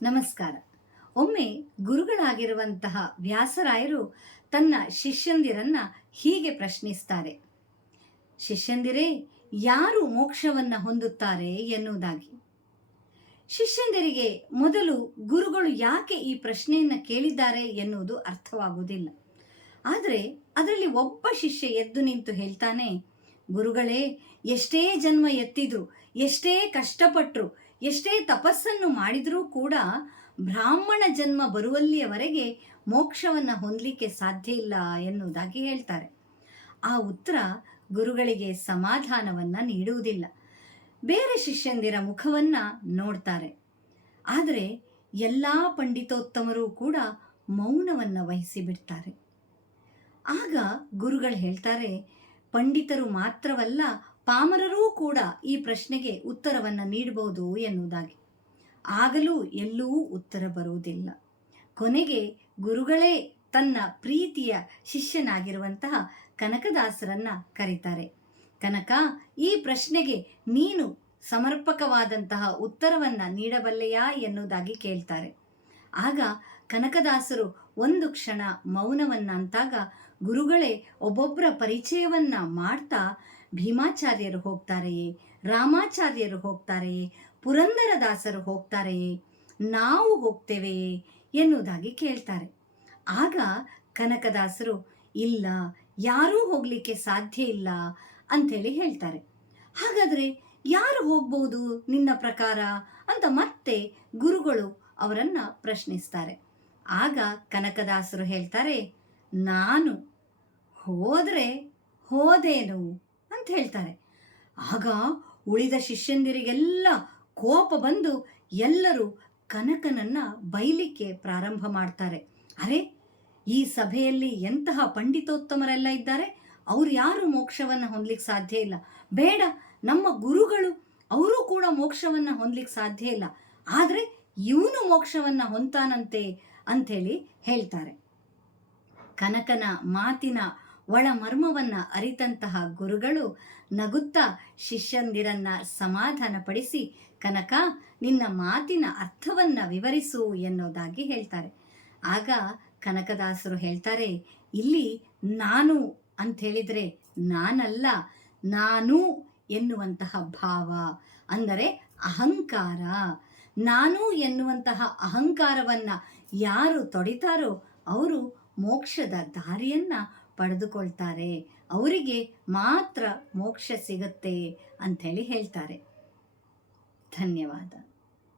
ನಮಸ್ಕಾರ. ಒಮ್ಮೆ ಗುರುಗಳಾಗಿರುವಂತಹ ವ್ಯಾಸರಾಯರು ತನ್ನ ಶಿಷ್ಯಂದಿರನ್ನ ಹೀಗೆ ಪ್ರಶ್ನಿಸ್ತಾರೆ. ಶಿಷ್ಯಂದಿರೇ, ಯಾರು ಮೋಕ್ಷವನ್ನ ಹೊಂದುತ್ತಾರೆ ಎನ್ನುವುದಾಗಿ. ಶಿಷ್ಯಂದಿರಿಗೆ ಮೊದಲು ಗುರುಗಳು ಯಾಕೆ ಈ ಪ್ರಶ್ನೆಯನ್ನ ಕೇಳಿದ್ದಾರೆ ಎನ್ನುವುದು ಅರ್ಥವಾಗುವುದಿಲ್ಲ. ಆದರೆ ಅದರಲ್ಲಿ ಒಬ್ಬ ಶಿಷ್ಯ ಎದ್ದು ನಿಂತು ಹೇಳ್ತಾನೆ, ಗುರುಗಳೇ, ಎಷ್ಟೇ ಜನ್ಮ ಎತ್ತಿದ್ರು, ಎಷ್ಟೇ ಕಷ್ಟಪಟ್ಟರು, ಎಷ್ಟೇ ತಪಸ್ಸನ್ನು ಮಾಡಿದರೂ ಕೂಡ ಬ್ರಾಹ್ಮಣ ಜನ್ಮ ಬರುವಲ್ಲಿಯವರೆಗೆ ಮೋಕ್ಷವನ್ನು ಹೊಂದಲಿಕ್ಕೆ ಸಾಧ್ಯ ಇಲ್ಲ ಎನ್ನುವುದಾಗಿ ಹೇಳ್ತಾರೆ. ಆ ಉತ್ತರ ಗುರುಗಳಿಗೆ ಸಮಾಧಾನವನ್ನು ನೀಡುವುದಿಲ್ಲ. ಬೇರೆ ಶಿಷ್ಯಂದಿರ ಮುಖವನ್ನು ನೋಡ್ತಾರೆ. ಆದರೆ ಎಲ್ಲ ಪಂಡಿತೋತ್ತಮರು ಕೂಡ ಮೌನವನ್ನು ವಹಿಸಿ ಬಿಡ್ತಾರೆ. ಆಗ ಗುರುಗಳು ಹೇಳ್ತಾರೆ, ಪಂಡಿತರು ಮಾತ್ರವಲ್ಲ, ಪಾಮರರೂ ಕೂಡ ಈ ಪ್ರಶ್ನೆಗೆ ಉತ್ತರವನ್ನು ನೀಡಬಹುದು ಎನ್ನುವುದಾಗಿ. ಆಗಲೂ ಎಲ್ಲೂ ಉತ್ತರ ಬರುವುದಿಲ್ಲ. ಕೊನೆಗೆ ಗುರುಗಳೇ ತನ್ನ ಪ್ರೀತಿಯ ಶಿಷ್ಯನಾಗಿರುವಂತಹ ಕನಕದಾಸರನ್ನ ಕರೀತಾರೆ. ಕನಕ, ಈ ಪ್ರಶ್ನೆಗೆ ನೀನು ಸಮರ್ಪಕವಾದಂತಹ ಉತ್ತರವನ್ನ ನೀಡಬಲ್ಲೆಯಾ ಎನ್ನುವುದಾಗಿ ಕೇಳ್ತಾರೆ. ಆಗ ಕನಕದಾಸರು ಒಂದು ಕ್ಷಣ ಮೌನವನ್ನ ಅಂತಾಗ ಗುರುಗಳೇ ಒಬ್ಬೊಬ್ಬರ ಪರಿಚಯವನ್ನ ಮಾಡ್ತಾ, ಭೀಮಾಚಾರ್ಯರು ಹೋಗ್ತಾರೆಯೇ, ರಾಮಾಚಾರ್ಯರು ಹೋಗ್ತಾರೆಯೇ, ಪುರಂದರದಾಸರು ಹೋಗ್ತಾರೆಯೇ, ನಾವು ಹೋಗ್ತೇವೆಯೇ ಎನ್ನುವುದಾಗಿ ಕೇಳ್ತಾರೆ. ಆಗ ಕನಕದಾಸರು ಇಲ್ಲ, ಯಾರೂ ಹೋಗಲಿಕ್ಕೆ ಸಾಧ್ಯ ಇಲ್ಲ ಅಂಥೇಳಿ ಹೇಳ್ತಾರೆ. ಹಾಗಾದರೆ ಯಾರು ಹೋಗ್ಬೋದು ನಿನ್ನ ಪ್ರಕಾರ ಅಂತ ಮತ್ತೆ ಗುರುಗಳು ಅವರನ್ನು ಪ್ರಶ್ನಿಸ್ತಾರೆ. ಆಗ ಕನಕದಾಸರು ಹೇಳ್ತಾರೆ, ನಾನು ಹೋದರೆ ಹೋದೇನು ಅಂತ ಹೇಳ್ತಾರೆ. ಆಗ ಉಳಿದ ಶಿಷ್ಯಂದಿರಿಗೆಲ್ಲ ಕೋಪ ಬಂದು ಎಲ್ಲರೂ ಕನಕನನ್ನ ಬೈಲಿಕ್ಕೆ ಪ್ರಾರಂಭ ಮಾಡ್ತಾರೆ. ಅರೆ, ಈ ಸಭೆಯಲ್ಲಿ ಎಂತಹ ಪಂಡಿತೋತ್ತಮರೆಲ್ಲ ಇದ್ದಾರೆ, ಅವ್ರು ಯಾರು ಮೋಕ್ಷವನ್ನು ಹೊಂದಲಿಕ್ಕೆ ಸಾಧ್ಯ ಇಲ್ಲ. ಬೇಡ, ನಮ್ಮ ಗುರುಗಳು ಅವರು ಕೂಡ ಮೋಕ್ಷವನ್ನು ಹೊಂದಲಿಕ್ಕೆ ಸಾಧ್ಯ ಇಲ್ಲ, ಆದರೆ ಇವನು ಮೋಕ್ಷವನ್ನು ಹೊಂತಾನಂತೆ ಅಂಥೇಳಿ ಹೇಳ್ತಾರೆ. ಕನಕನ ಮಾತಿನ ಒಳ ಮರ್ಮವನ್ನು ಅರಿತಂತಹ ಗುರುಗಳು ನಗುತ್ತಾ ಶಿಷ್ಯಂದಿರನ್ನ ಸಮಾಧಾನಪಡಿಸಿ, ಕನಕ, ನಿನ್ನ ಮಾತಿನ ಅರ್ಥವನ್ನು ವಿವರಿಸು ಎನ್ನುವುದಾಗಿ ಹೇಳ್ತಾರೆ. ಆಗ ಕನಕದಾಸರು ಹೇಳ್ತಾರೆ, ಇಲ್ಲಿ ನಾನು ಅಂತ ಹೇಳಿದರೆ ನಾನಲ್ಲ, ನಾನು ಎನ್ನುವಂತಹ ಭಾವ, ಅಂದರೆ ಅಹಂಕಾರ. ನಾನು ಎನ್ನುವಂತಹ ಅಹಂಕಾರವನ್ನು ಯಾರು ತೊಡಿತಾರೋ ಅವರು ಮೋಕ್ಷದ ದಾರಿಯನ್ನ ಪಡೆದುಕೊಳ್ತಾರೆ, ಅವರಿಗೆ ಮಾತ್ರ ಮೋಕ್ಷ ಸಿಗುತ್ತೆ ಅಂಥೇಳಿ ಹೇಳ್ತಾರೆ. ಧನ್ಯವಾದ.